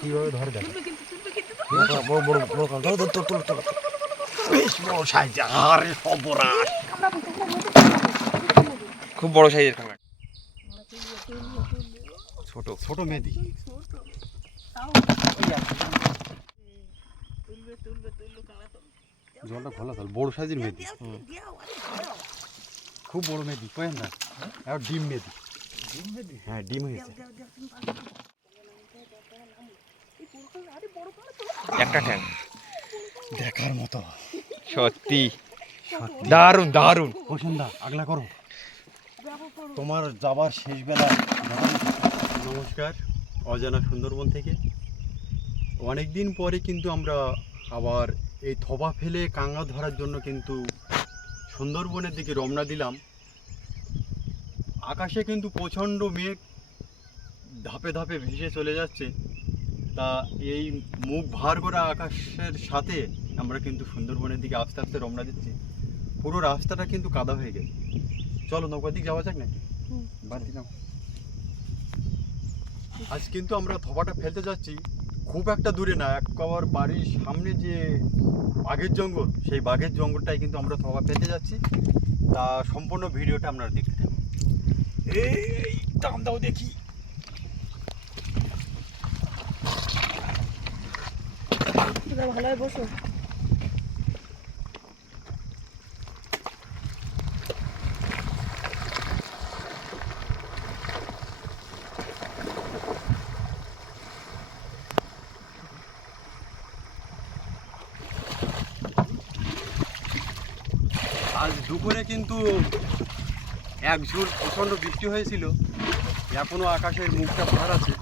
কীভাবে ধরে দেখো। বড় বড় বড় ধর ধর বেশ বড় সাইজ আরে খুব বড় সাইজের কাঁকড়া। ছোট ছোট মেদি। জলটা খোলা তাহলে বড় সাইজের মেদি। খুব বড় মেদি কয়েন না। আর ডিম মেদি হ্যাঁ ডিম হয়েছে দেও, দেও, তুমি পারবে। এই বড় কামড়া, আরে বড় কামড়া তো। একটা ট্যাঙ্ক দেখার মতো। সত্যি। দারুণ দারুণ। পছন্দা আগলা করো। তোমার যাবার শেষ বেলা নমস্কার অজানা সুন্দরবন থেকে। অনেক দিন পরে কিন্তু আমরা আবার এই থবা ফেলে কাঙ্গা ধরার জন্য কিন্তু সুন্দরবনের দিকে রমনা দিলাম। আকাশে কিন্তু প্রচণ্ড মেঘ ধাপে ধাপে ভেসে চলে যাচ্ছে। তা এই মুখ ভার করা আকাশের সাথে আমরা কিন্তু সুন্দরবনের দিকে আস্তে আস্তে রমনা দিচ্ছি। পুরো রাস্তাটা কিন্তু কাদা হয়ে গেছে। চলো, নৌকার দিক যাওয়া যাক নাকি? আজ কিন্তু আমরা থবাটা ফেলতে যাচ্ছি। খুব একটা দূরে না এক একবার বাড়ির সামনে যে বাঘের জঙ্গল, সেই বাঘের জঙ্গলটাই কিন্তু আমরা থবা ফেলতে যাচ্ছি। তা সম্পূর্ণ ভিডিওটা আপনারা দেখতে এই, টান দাও দেখি। ভালোভাবে বসো। আজ দুপুরে কিন্তু এক ঝুল প্রচণ্ড বৃষ্টি হয়েছিল। এখনও আকাশের মুখটা ভার আছে।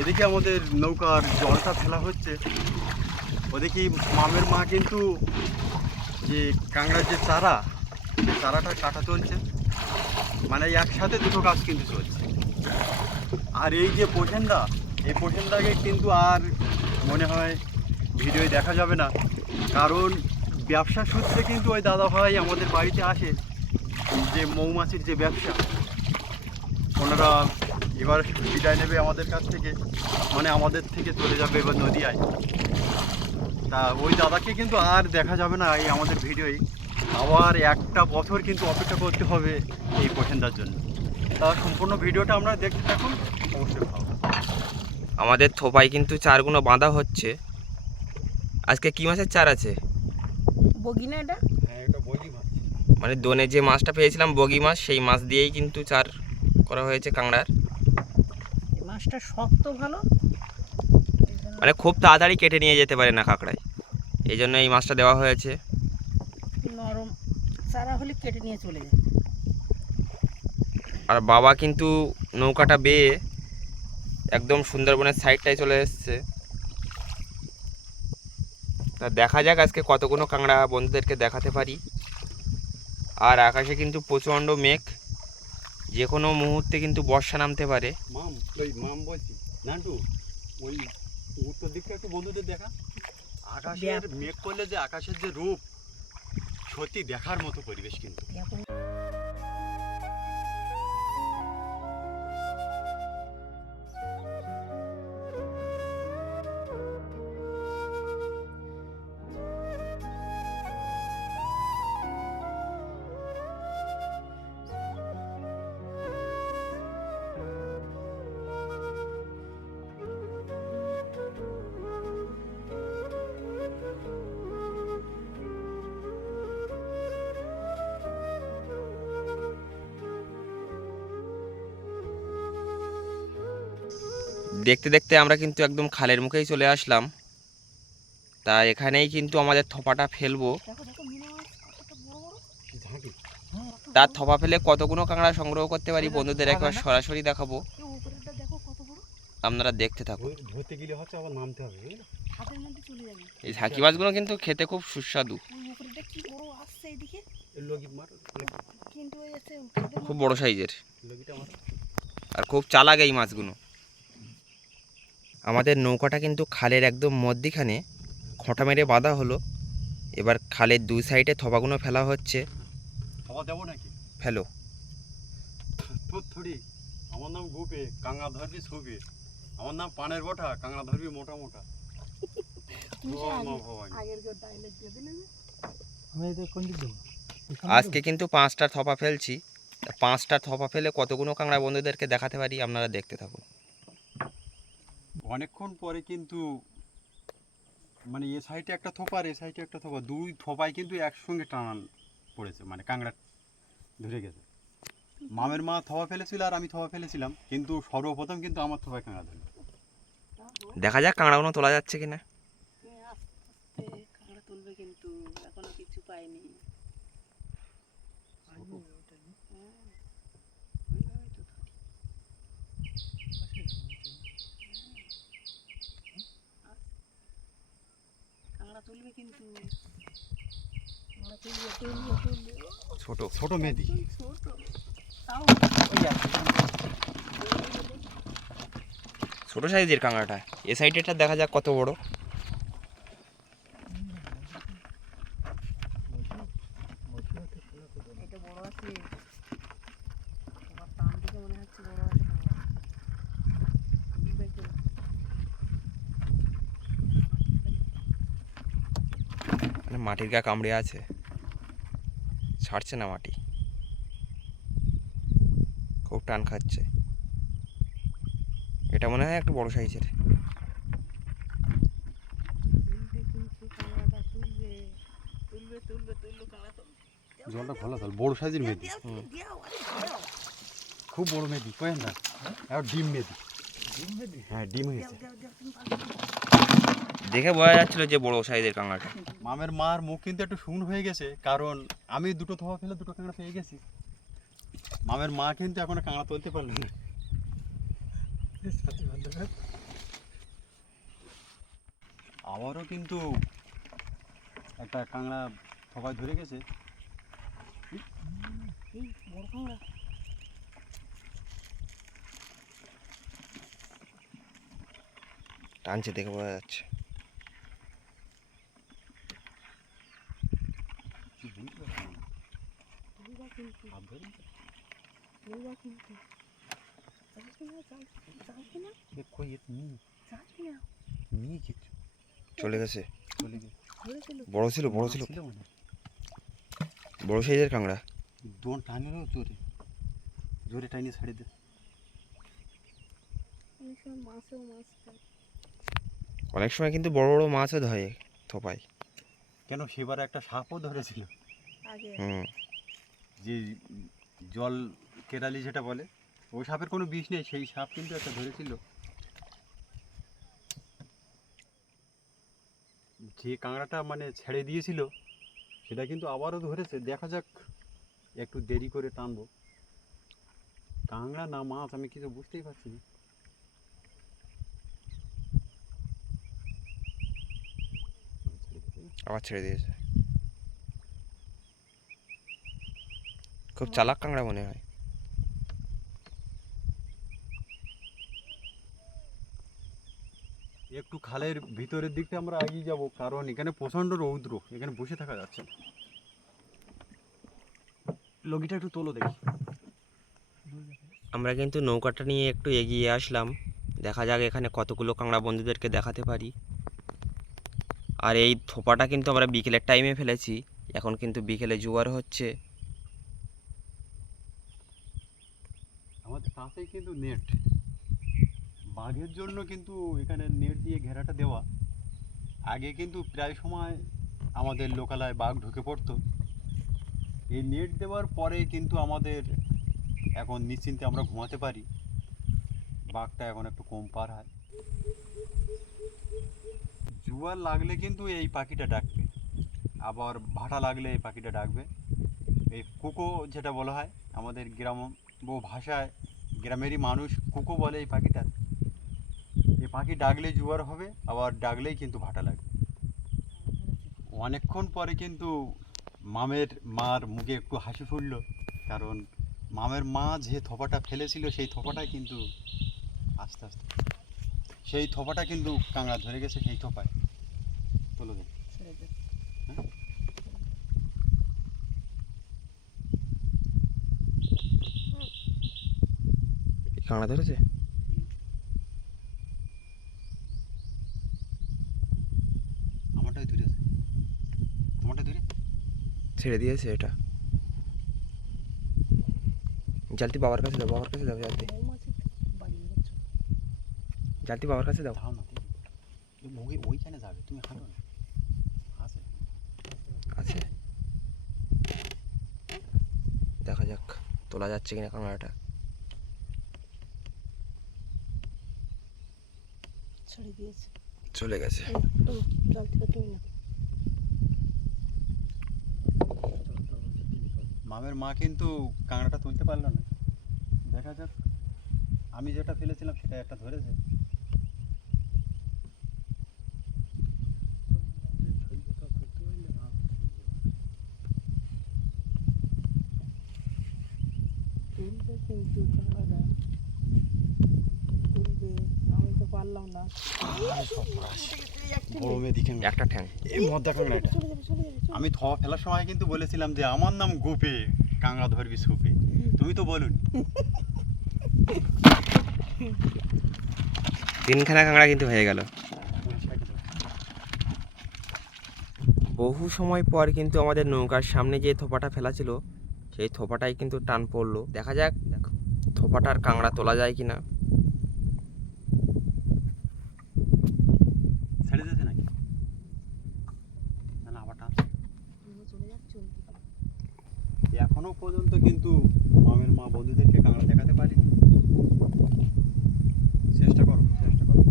এদিকে আমাদের নৌকার জলটা ফেলা হচ্ছে। ওদিকে মামের মা কিন্তু যে কাঁকড়ার যে চারা চারাটা কাটা চলছে। মানে একসাথে দুটো কাজ কিন্তু চলছে। আর এই যে পোষেন্দা এই পোষেন্দাকে কিন্তু আর মনে হয় ভিডিওয় দেখা যাবে না। কারণ ব্যবসা সূত্রে কিন্তু ওই দাদা ভাই আমাদের বাড়িতে আসে যে মৌমাছির যে ব্যবসা। ওনারা এবার বিদায় নেবে আমাদের কাছ থেকে মানে আমাদের থেকে চলে যাবে এবার নদিয়ায়। তা ওই দাদাকে কিন্তু আর দেখা যাবে না এই আমাদের ভিডিওয় আবার একটা বছর কিন্তু অপেক্ষা করতে হবে এই পছন্দার জন্য। তা সম্পূর্ণ ভিডিওটা আমরা দেখতে থাকুন অবশ্যই ভালো আমাদের থোপায় কিন্তু চারগুলো বাঁধা হচ্ছে। আজকে কি মাছের চার আছে? বগিনা এটা? হ্যাঁ এটা বলি মাছ মানে দোনে যে মাছটা পেয়েছিলাম বগি মাছ সেই মাছ দিয়েই কিন্তু চার করা হয়েছে কাঁকড়ার। মাছটা শক্ত ভালো। মানে খুব তাড়াতাড়ি কেটে নিয়ে যেতে পারে না কাঁকড়ায়। এই জন্য এই মাছটা দেওয়া হয়েছে। নরম। সারা হলে কেটে নিয়ে চলে যায়। আর বাবা কিন্তু নৌকাটা বেয়ে একদম সুন্দরবনের সাইডটাই চলে এসছে। তা দেখা যাক আজকে কতগুলো কাঁকড়া বন্ধুদেরকে দেখাতে পারি। আর আকাশে কিন্তু প্রচণ্ড মেঘ। যে কোনো মুহূর্তে কিন্তু বর্ষা নামতে পারে। মাম ওই মাম বলছি নান্টু ওই উত্তর দিকটা একটু বন্ধুদের দেখা। আকাশের মেঘ করলে যে আকাশের যে রূপ সত্যি দেখার মতো পরিবেশ কিন্তু। দেখতে দেখতে আমরা কিন্তু একদম খালের মুখেই চলে আসলাম। তা এখানেই কিন্তু আমাদের থপাটা ফেলব। দেখো দেখো মিনা মাছ কতটা বড় বড়। ঝাঁকি। তার থপা ফেলে কতগুলো কাঁকড়া সংগ্রহ করতে পারি? বন্ধুদের একবার সরাসরি দেখাবো। এই উপরেরটা দেখো কত বড়। আপনারা দেখতে থাকুন। ধরতে গেলে হচ্ছে আবার নামতে হবে বুঝলে? হাতের মধ্যে চলে যাবে। এই ঝাঁকি মাছগুলো কিন্তু খেতে খুব সুস্বাদু। খুব বড় সাইজের। আর খুব চালাক এই মাছগুলো। আমাদের নৌকাটা কিন্তু খালের একদম মধ্যিখানে খোঁটা মেরে বাঁধা হলো। এবার খালের দুই সাইডে থপাগুলো ফেলা হচ্ছে। খাওয়া দেবো নাকি? ফেলো। আমার নাম গোপে কাঙ্গা ধরবি ছবি। আমার নাম পানের বটা কাঁকড়া ধরবি মোটা। মোটা আজকে কিন্তু পাঁচটা থপা ফেলছি। তা পাঁচটা থপা ফেলে কতগুলো কাঁকড়া বন্ধুদেরকে দেখাতে পারি আপনারা দেখতে থাকুন। অনেকক্ষণ পরে কিন্তু মানে এ সাইডে একটা থোপা আর এ সাইডে একটা থোপা দুই থোপাই কিন্তু একসঙ্গে টানান পড়েছে মানে কাঁকড়া ধরে গেছে। মামের মা থোপা ফেলেছিল আর আমি থোপা ফেলেছিলাম কিন্তু সর্বপ্রথম কিন্তু আমার থোপায় কাঁকড়া ধরে দেখা যাক কাঁকড়াগুলো তোলা যাচ্ছে কিনা। তুলবে কিন্তু এখনও কিছু পাইনি হ্যাঁ, ওইভাবেই তো ধরি। কাঁকড়া তুলবে কিন্তু কাঁকড়া তুলবে তুলবে তুলবে ও, ছোট ছোট মেদি ছোট। তাও। ছোট সাইজের কাঁকড়াটা। এ সাইডেটা দেখা যাক কত বড় এটা বড় আছে তোমার টান দিকে মনে হচ্ছে বড় আছে কাঁকড়া তুলবে তো। মানে মাটির গা কামড়ে আছে। ছাড়ছে না মাটি। খুব টান খাচ্ছে। এটা মনে হয় একটু বড় সাইজের। জলটা ভালো তাহলে বড় সাইজের মেদি। খুব বড় মেদি কয়েন না? আর ডিম মেদি হ্যাঁ ডিম হয়েছে দেও, দেও, তুমি পারবে। দেখে বোঝা যাচ্ছিল যে বড় সাইজের কাঁকড়াটা। মামের মার মুখ কিন্তু একটু শুকনো হয়ে গেছে কারণ আমি দুটো থোপা ফেলে দুটো কাঁকড়া পেয়ে গেছি। মামের মা কিন্তু এখনও কাঁকড়া তুলতে পারল না। আবারও কিন্তু একটা কাঁকড়া থোপায় ধরে গেছে। টানছে দেখে বোঝা যাচ্ছে কি বুঝতে পারছি না। তুলবা কিন্তু, হাত ধরে নিতে? তুলবা কিন্তু। যাচ্ছে না, যাচ্ছে- যাচ্ছে না, এ কই এ নিয়ে যাচ্ছে না। নিয়ে কিছু চলে গেছে। বড় ছিল বড় ছিল। বড় সাইজের কাঁকড়া দোন টানেরও জোরে জোরে টানিয়ে ছাড়ি দে। অনেক সময় কিন্তু বড় বড় মাছও ধরে থোপায় কেন সেবার একটা সাপও ধরেছিল হুম যে জল কেরালি যেটা বলে ওই সাপের কোনো বিষ নেই, সেই সাপ কিন্তু একটা ধরেছিল। যে কাঁকড়াটা মানে ছেড়ে দিয়েছিল, সেটা কিন্তু আবারও ধরেছে। দেখা যাক, একটু দেরি করে টানবো। কাঁকড়া না মাছ, আমি কিছু বুঝতেই পারছি না। আবার ছেড়ে দিয়েছে। খুব চালাক কাঁকড়া মনে হয়। একটু খালের ভিতরের দিকটা আমরা এগিয়ে যাব কারণ এখানে প্রচণ্ড রৌদ্র এখানে বসে থাকা যাচ্ছে না। লগিটা একটু তোলো দেখি। আমরা কিন্তু নৌকাটা নিয়ে একটু এগিয়ে আসলাম। দেখা যাক এখানে কতগুলো কাঁকড়া বন্ধুদেরকে দেখাতে পারি। আর এই থোপাটা কিন্তু আমরা বিকেলের টাইমে ফেলেছি এখন কিন্তু বিকেলে জোয়ার হচ্ছে আমাদের কাছেই কিন্তু নেট বাঘের জন্য কিন্তু এখানে নেট দিয়ে ঘেরাটা দেওয়া। আগে কিন্তু প্রায় সময় আমাদের লোকালয়ে বাঘ ঢুকে পড়তো। এই নেট দেওয়ার পরে কিন্তু আমাদের এখন নিশ্চিন্তে আমরা ঘুমাতে পারি। বাঘটা এখন একটু কম পার হয়। জুয়ার লাগলে কিন্তু এই পাখিটা ডাকবে। আবার ভাটা লাগলে এই পাখিটা ডাকবে। এই কুকো যেটা বলা হয়, আমাদের গ্রাম ও ভাষায় গ্রামেরই মানুষ, কুকো বলে এই পাখিটা। এই পাখি ডাকলে জোয়ার হবে, আবার ডাকলেই কিন্তু ভাটা লাগবে। অনেকক্ষণ পরে কিন্তু মামের মার মুখে একটু হাসি ফুটলো, কারণ মামের মা যে থোপাটা ফেলেছিল, সেই থোপাটাই কিন্তু আস্তে আস্তে সেই থোপাটা কিন্তু কাঁকড়া ধরে গেছে সেই থোপায়। কাঁড়া ধরেছে? আমারটাই ধরে আছে। ধরে? ছেড়ে দিয়েছে এটা। জালতি বাবার কাছে দাও বাবার কাছে দাও জালতি। জালতি বাবার কাছে দাও। ওইখানে যাবে তুমি হাঁটো না। আছে। আছে। দেখা যাক তোলা যাচ্ছে কিনা ক্যামেরাটা। দিয়েছে। চলে গেছে। জল থেকে তুমি না মামের মা কিন্তু কাঁকড়াটা তুলতে পারল না। দেখা যাক। আমি যেটা ফেলেছিলাম সেটা একটা ধরেছে। কিন্তু পারলাম না। একটা ঠ্যাং। এই কাঁকড়া এটা। আমি থোয়া ফেলার সময় কিন্তু বলেছিলাম যে আমার নাম গোপে কাঁকড়া ধরবি সুপে। তুমি তো বলুন। তিনখানা কাঁকড়া কিন্তু হয়ে গেল। বহু সময় পর কিন্তু আমাদের নৌকার সামনে যে থোপাটা ফেলা ছিল সেই থোপাটাই কিন্তু টান পড়ল। দেখা যাক থোপাটার কাঁকড়া তোলা যায় কিনা ছেড়ে দিয়েছে নাকি না না আবার টান যাবে চলে যাচ্ছে ওইদিকে এখনও পর্যন্ত কিন্তু মামের মা বন্ধুদেরকে কাঁকড়া দেখাতে পারিনি চেষ্টা করো চেষ্টা করো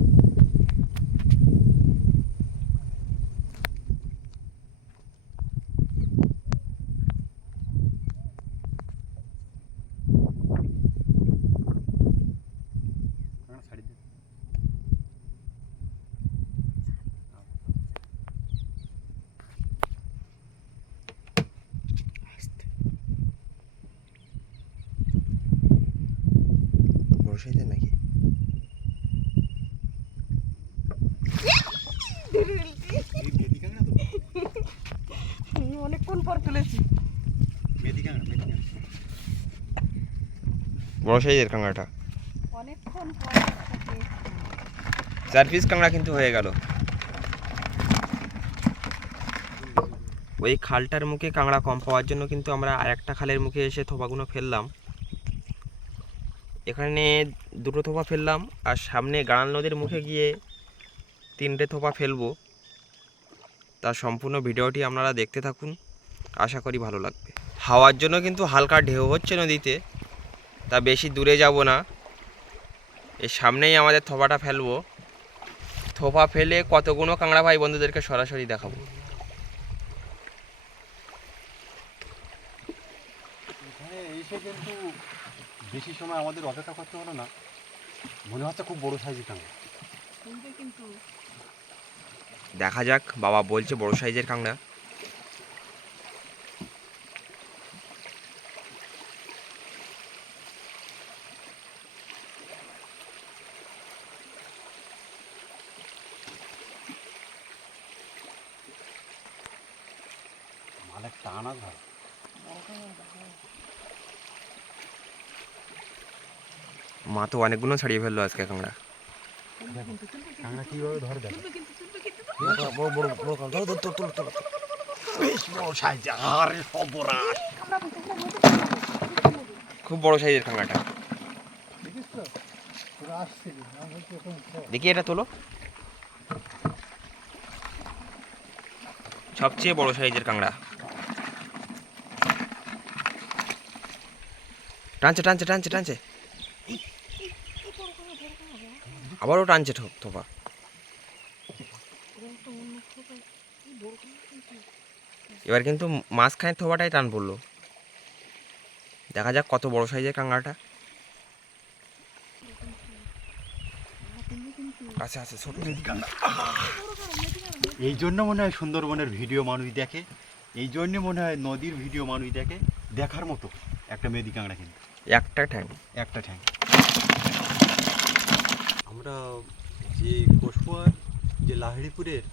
কাঁকড়া ছাড়ি দে বড় সাইজের নাকি এই মেদি কাঁকড়া তো আমি অনেকক্ষণ পর তুলেছি মেদি কাঁকড়া মেদি কাঁকড়া বড় সাইজের কাঁকড়াটা। অনেকক্ষণ চার পিস কাঁকড়া কিন্তু হয়ে গেল। ওই খালটার মুখে কাঁকড়া কম পাওয়ার জন্য কিন্তু আমরা আরেকটা খালের মুখে এসে থোপাগুলো ফেললাম। এখানে দুটো থোপা ফেললাম আর সামনে গাড়াল নদীর মুখে গিয়ে তিনটে থোপা ফেলব। তার সম্পূর্ণ ভিডিওটি আপনারা দেখতে থাকুন। আশা করি ভালো লাগবে। হাওয়ার জন্য কিন্তু হালকা ঢেউ হচ্ছে নদীতে। তা বেশি দূরে যাব না। এর সামনেই আমাদের থোপাটা ফেলব। থোপা ফেলে কতগুলো কাঁকড়া ভাই বন্ধুদেরকে সরাসরি দেখাবো। এসে কিন্তু বেশি সময় আমাদের অপেক্ষা করতে হলো না। মনে হচ্ছে খুব বড় সাইজের কাঁকড়া। দেখা যাক বাবা বলছে বড় সাইজের কাঁকড়া মালের টানা ধর মা তো অনেকগুলো ছাড়িয়ে ফেলল আজকে কাঁকড়া। খুব বড় সাইজের কাঁকড়াটা। দেখি এটা তোলো। সবচেয়ে বড় সাইজের কাঁকড়া। টানছে টানছে টানছে টানছে। আবারও টানছে থোপা এবার কিন্তু মাঝখানে থোপাটাই টান পড়ল। দেখা যাক কত বড় সাইজের কাঁকড়াটা আচ্ছা আচ্ছা ছোট। এই জন্য মনে হয় সুন্দরবনের ভিডিও মানুষ দেখে এই জন্য মনে হয় নদীর ভিডিও মানুষ দেখে দেখার মতো একটা মেদি কাঁকড়া কিন্তু। একটা ঠ্যাং। একটা ঠ্যাং। আমরা যে কসুয়ার যে লাহিড়িপুরের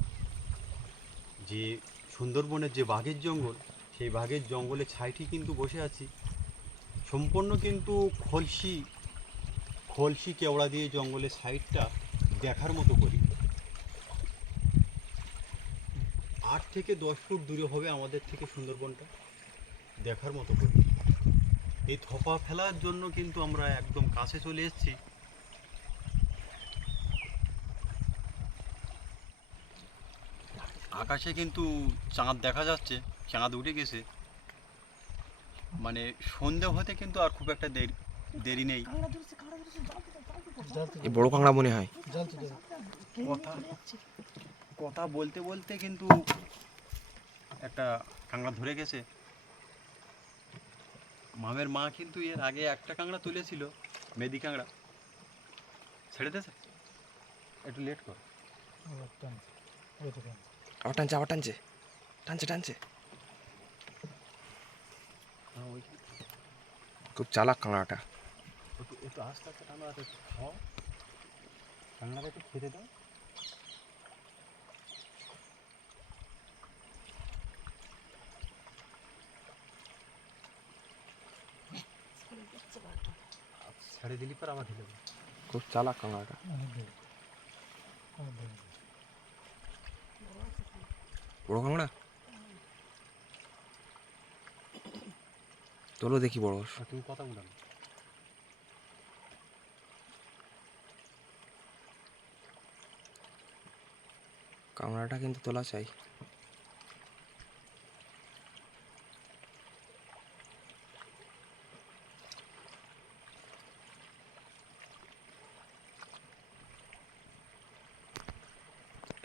যে সুন্দরবনের যে বাঘের জঙ্গল, সেই বাঘের জঙ্গলে ছাইটি কিন্তু বসে আছি। সম্পূর্ণ কিন্তু খলসি খলসি কেওড়া দিয়ে জঙ্গলের সাইডটা দেখার মতো করি। আট থেকে দশ ফুট দূরে হবে আমাদের থেকে সুন্দরবনটা, দেখার মতো করি। এই থপা ফেলার জন্য কিন্তু আমরা একদম কাছে চলে এসেছি। আকাশে কিন্তু চাঁদ দেখা যাচ্ছে চাঁদ উঠে গেছে। মানে সন্ধে হতে কিন্তু আর খুব একটা দেরি দেরি নেই। এই বড় কাঁকড়া মনে হয়। কথা- কথা বলতে বলতে কিন্তু একটা কাঁকড়া ধরে গেছে। মামের মা কিন্তু এর আগে একটা কাঁকড়া তুলেছিল মেদি কাঁকড়া। ছেড়ে দিয়েছে? একটু লেট কর। আবার টানছে ওই তো টানছে আবার টানছে আবার টানছে টানছে টানছে হ্যাঁ ওই খুব চালাক কাঁকড়াটা একটু একটু আস্তে আস্তে কাঁকড়াটা একটু খাও কাঁকড়াটা একটু খেতে দাও ছেড়ে দিচ্ছে কাঁকড়া। ছেড়ে দিলি পর আবার ঢেলে দাও খুব চালাক কাঁকড়াটা অনেক দেবে অনেক দেবে বড় আছে তো। বড় কাঁকড়া চলো দেখি বড় তুমি কথা বলো না। কাঁকড়াটা কিন্তু তোলা চাই।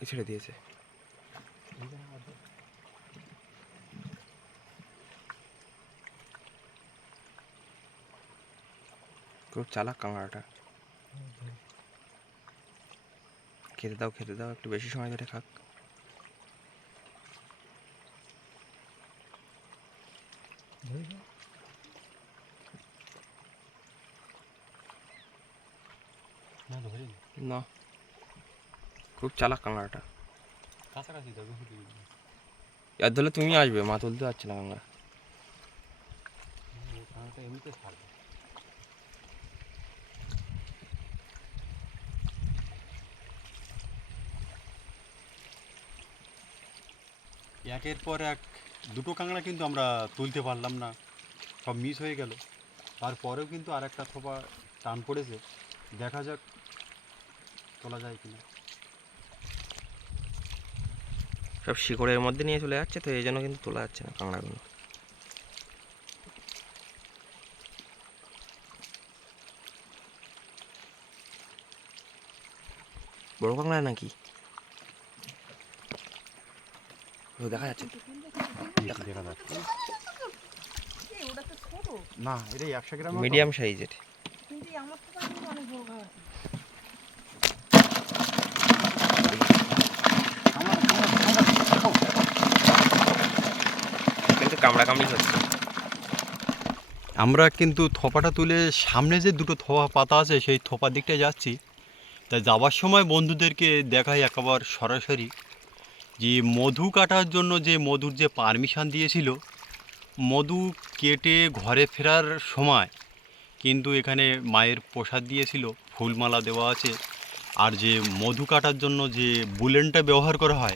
ছেড়ে দিয়েছে। খুব চালাক কাঁকড়াটা অনেক দেবে খেতে দাও খেতে দাও একটু বেশি সময় ধরে খাক। ধরে দাও। না। ধরিনি না। খুব চালাক কাঁকড়াটা কাছাকাছি যাবে এর ধরলে তুমি আসবে মা তুলতে পারছে না কাঁকড়া কাঁকড়াটা এমনিতে একের পর এক দুটো কাঁকড়া কিন্তু আমরা তুলতে পারলাম না, সব মিস হয়ে গেল। তারপরেও কিন্তু আর একটা থোপা টান পড়েছে, দেখা যাক তোলা যায় কিনা। সব শিকড়ের মধ্যে নিয়ে চলে যাচ্ছে তো, এই জন্য কিন্তু তোলা যাচ্ছে না কাঁকড়াগুলো। বড় কাঁকড়া নাকি? দেখা যাচ্ছে দেখা যাচ্ছে না এটা একশো গ্রাম মিডিয়াম সাইজের কিন্তু কামড়া কামড়ি হচ্ছে আমরা কিন্তু থোপাটা তুলে সামনে যে দুটো থোপা পাতা আছে সেই থোপার দিকটায় যাচ্ছি তা যাওয়ার সময় বন্ধুদেরকে দেখাই একেবার সরাসরি যে মধু কাটার জন্য যে মধুর যে পারমিশন দিয়েছিল, মধু কেটে ঘরে ফেরার সময় কিন্তু এখানে মায়ের প্রসাদ দিয়েছিল, ফুলমালা দেওয়া আছে। আর যে মধু কাটার জন্য যে বুলেনটা ব্যবহার করা হয়,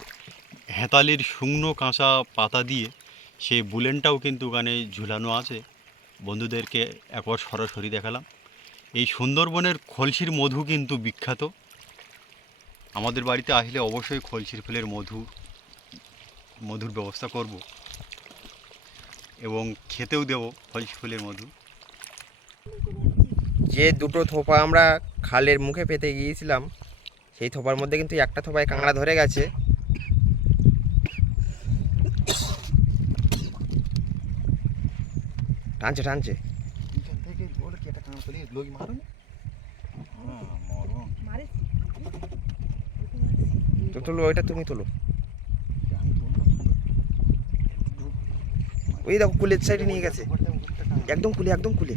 হেতালির শুকনো কাঁচা পাতা দিয়ে, সেই বুলেনটাও কিন্তু ওখানে ঝুলানো আছে। বন্ধুদেরকে একবার সরাসরি দেখালাম। এই সুন্দরবনের খলসির মধু কিন্তু বিখ্যাত। আমাদের বাড়িতে আসলে অবশ্যই খলসির ফুলের মধু মধুর ব্যবস্থা করব। এবং খেতেও দেব খলসি ফুলের মধু। যে দুটো থোপা আমরা খালের মুখে পেতে গিয়েছিলাম সেই থোপার মধ্যে কিন্তু একটা থোপায় কাঁকড়া ধরে গেছে। টানছে টানছে। থেকে বলে কি একটা কাঁকড়া তুলে লই মারুন মারিস তো তোলো, ওইটা তুমি তোলো। ওই দেখো, কুলের সাইডে নিয়ে গেছে। একদম কুলে একদম কুলে।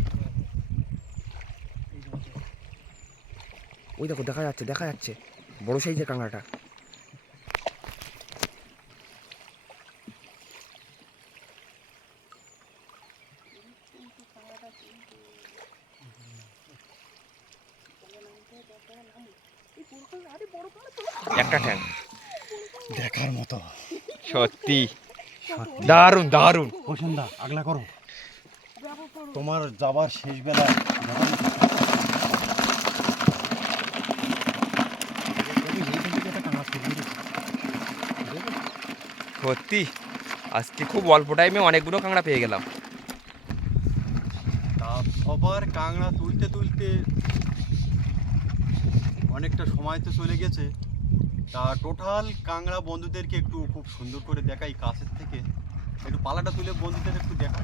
ওই দেখো, দেখা যাচ্ছে দেখা যাচ্ছে। বড় সাইজের কাঁকড়াটা। এই বড় কাঁকড়া, কাঁকড়া একটা ঠ্যাং। দেখার মতো। সত্যি। দারুণ দারুণ। বসুন্ধা আগলা করো। তোমার যাবার শেষ বেলা। সত্যি। আজকে খুব অল্প টাইমে অনেকগুলো কাঁকড়া পেয়ে গেলাম। তা সবার কাংড়া তুলতে তুলতে অনেকটা সময় তো চলে গেছে। তা টোটাল কাংড়া বন্ধুদেরকে একটু খুব সুন্দর করে দেখাই কাছের থেকে। একটু পালাটা তুলে বন্ধুদের একটু দেখা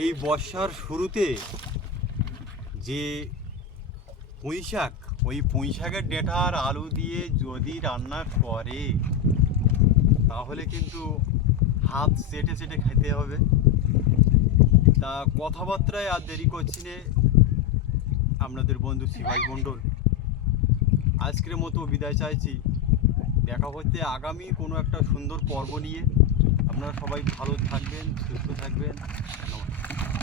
এই বর্ষার শুরুতে যে পুঁই শাক ওই পুঁই শাকের ডেটার আলু দিয়ে যদি রান্না করে, তাহলে কিন্তু হাত চেটে চেটে খেতে হবে। তা কথাবার্তায় আর দেরি করছি নে। আপনাদের বন্ধু শিবাই মণ্ডল। আজকের মতো বিদায় চাইছি। দেখা হচ্ছে আগামী কোনো একটা সুন্দর পর্ব নিয়ে। আপনারা সবাই ভালো থাকবেন, সুস্থ থাকবেন। নমস্কার